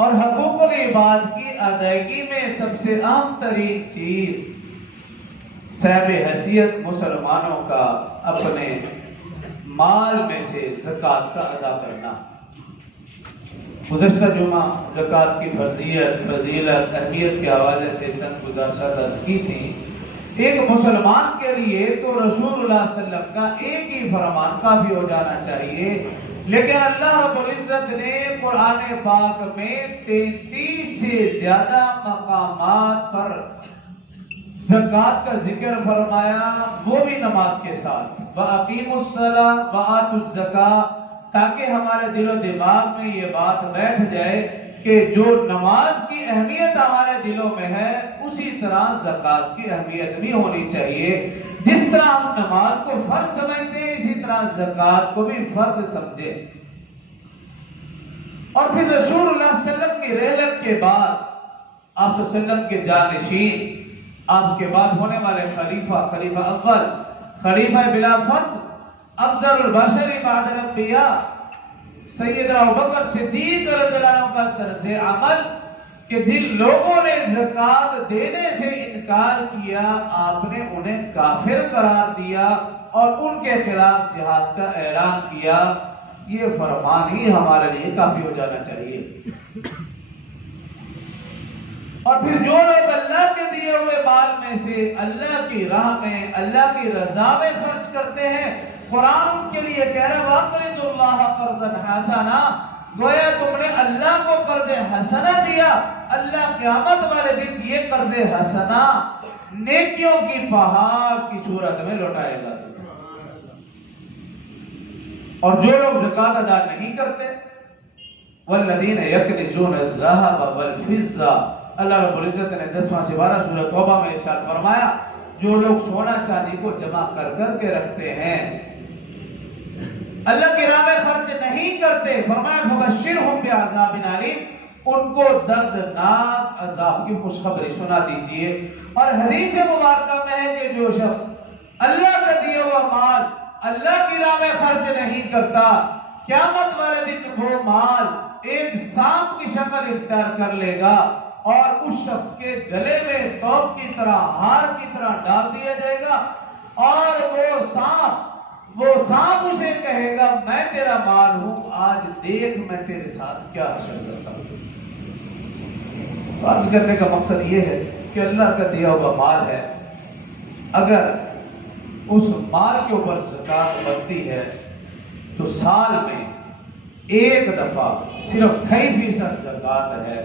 اور حقوق العباد کی ادائیگی میں سب سے اہم ترین چیز صاحب حیثیت مسلمانوں کا اپنے مال میں سے زکوٰۃ کا ادا کرنا۔ گزشتہ جمعہ زکوٰۃ کی فضیلت اہمیت کے حوالے سے چند گزارشات عرض کی تھی۔ ایک مسلمان کے لیے تو رسول اللہ صلی اللہ علیہ وسلم کا ایک ہی فرمان کافی ہو جانا چاہیے، لیکن اللہ رب العزت نے قرآن پاک میں 33 سے زیادہ مقامات پر زکوٰۃ کا ذکر فرمایا، وہ بھی نماز کے ساتھ، وَأَقِیمُوا الصَّلَاةَ وَآتُوا الزَّکَاةَ، تاکہ ہمارے دل و دماغ میں یہ بات بیٹھ جائے کہ جو نماز کی اہمیت ہمارے دلوں میں ہے اسی طرح زکوٰۃ کی اہمیت بھی ہونی چاہیے۔ جس طرح ہم نماز کو فرض سمجھتے ہیں اسی طرح زکوٰۃ کو بھی فرض سمجھے۔ اور پھر رسول اللہ صلی اللہ علیہ وسلم کی رحلت کے بعد آپ صلی اللہ علیہ وسلم کے جانشین، آپ کے بعد ہونے والے خلیفہ اول، خلیفہ بلا فصل، افضل البشر بعد الانبیاء، سیدنا ابوبکر صدیق رضی اللہ عنہ کا طرز عمل کہ جن لوگوں نے زکوٰۃ دینے سے انکار کیا آپ نے انہیں کافر قرار دیا اور ان کے خلاف جہاد کا اعلان کیا، یہ فرمان ہی ہمارے لیے کافی ہو جانا چاہیے۔ اور پھر جو لوگ اللہ کے دیے ہوئے مال میں سے اللہ کی راہ میں، اللہ کی رضا میں خرچ کرتے ہیں، قرآن کے لیے کہہ رہا ہے وَأَقْرِضُوا اللَّهَ قَرْضًا حَسَنًا، گویا تم نے اللہ کو قرض حسنہ دیا، اللہ قیامت والے دن یہ قرض حسنہ نیکیوں کی پہاڑ کی صورت میں لوٹائے گا۔ اور جو لوگ زکوٰۃ ادا نہیں کرتے، وَالَّذِينَ يَكْنِزُونَ الذَّهَبَ وَالْفِضَّةَ، اللہ رب العزت نے 10واں سپارہ سورہ توبہ میں ارشاد فرمایا جو لوگ سونا چاندی کو جمع کر کر کے رکھتے ہیں، اللہ کی راہ میں خرچ نہیں کرتے، فرمایا فَبَشِّرْهُمْ بِعَذَابٍ أَلِيمٍ، ان کو دردناک عذاب کی خوشخبری سنا دیجئے۔ اور حدیث مبارکہ میں ہے کہ جو شخص اللہ کا دیا ہوا مال اللہ کی راہ میں خرچ نہیں کرتا، قیامت والے دن وہ مال ایک سانپ کی شکل اختیار کر لے گا اور اس شخص کے گلے میں توق کی طرح، ہار کی طرح ڈال دیا جائے گا، اور وہ سانپ اسے کہے گا میں تیرا مال ہوں، آج دیکھ میں تیرے ساتھ کیا حشر کرتا ہوں۔ عرض کرنے کا مقصد یہ ہے کہ اللہ کا دیا ہوا مال ہے، اگر اس مال کے اوپر زکوٰۃ بنتی ہے تو سال میں ایک دفعہ صرف 2.5% زکوٰۃ ہے،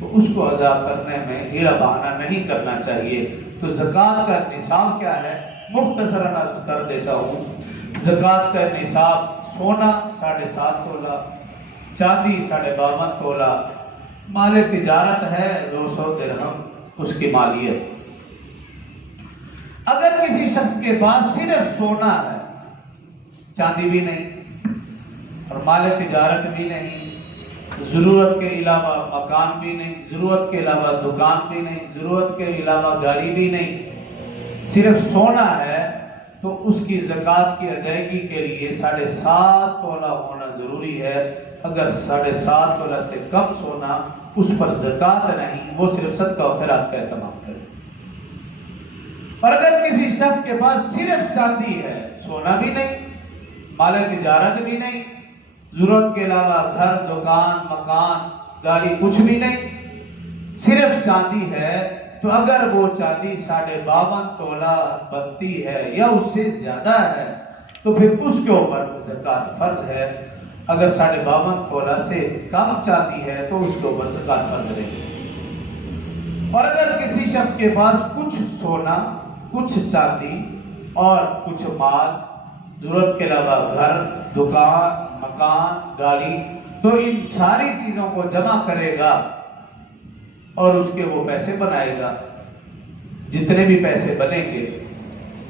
تو اس کو ادا کرنے میں ہیرا بہانہ نہیں کرنا چاہیے۔ تو زکوٰۃ کا نصاب کیا ہے مختصراً عرض کر دیتا ہوں۔ زکوٰۃ کا نصاب سونا 7.5 تولہ، چاندی 52.5 تولہ، مال تجارت ہے 200 درہم اس کی مالیت۔ اگر کسی شخص کے پاس صرف سونا ہے، چاندی بھی نہیں اور مال تجارت بھی نہیں، ضرورت کے علاوہ مکان بھی نہیں، ضرورت کے علاوہ دکان بھی نہیں، ضرورت کے علاوہ گاڑی بھی نہیں، صرف سونا ہے، تو اس کی زکوٰۃ کی ادائیگی کے لیے 7.5 تولہ ہونا ضروری ہے۔ اگر 7.5 تولہ سے کم سونا اس پر زکوٰۃ نہیں، وہ صرف صدقہ و خیرات کا اہتمام کرے۔ اور اگر کسی شخص کے پاس صرف چاندی ہے، سونا بھی نہیں، مال تجارت بھی نہیں، ضرورت کے علاوہ گھر، دکان، مکان، گاڑی کچھ بھی نہیں، صرف چاندی ہے، تو اگر وہ چاندی 52.5 تولہ بنتی ہے یا اس سے زیادہ ہے تو پھر اس کے اوپر زکوٰۃ فرض ہے۔ اگر 52.5 تولہ سے کم چاندی ہے تو اس کے اوپر زکوٰۃ فرض رہے۔ اور اگر کسی شخص کے پاس کچھ سونا، کچھ چاندی اور کچھ مال، ضرورت کے علاوہ گھر، دکان، مکان، گاڑی، تو ان ساری چیزوں کو جمع کرے گا اور اس کے وہ پیسے بنائے گا، جتنے بھی پیسے بنیں گے،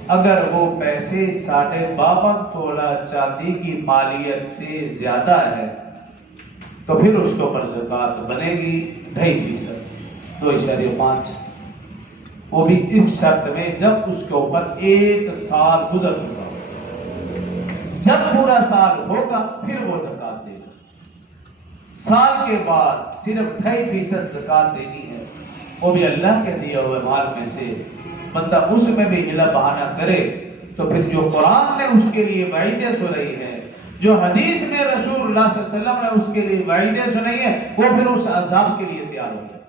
اگر وہ پیسے 52.5 تولہ چاندی کی مالیت سے زیادہ ہے تو پھر اس کے اوپر زکوٰۃ بنے گی 2.5%، 2.5، وہ بھی اس شرط میں جب اس کے اوپر 1 سال گزر چکا ہو۔ جب پورا سال ہوگا پھر وہ زکوٰۃ دے گا۔ سال کے بعد صرف 2.5% زکات دینی ہے، وہ بھی اللہ کے دیا ہوئے مال میں سے، بندہ اس میں بھی ہلا بہانہ کرے تو پھر جو قرآن نے اس کے لیے وعیدیں سنائی ہے، جو حدیث میں رسول اللہ صلی اللہ علیہ وسلم نے اس کے لیے وعیدیں سنائی ہے، وہ پھر اس عذاب کے لیے تیار ہو جائے۔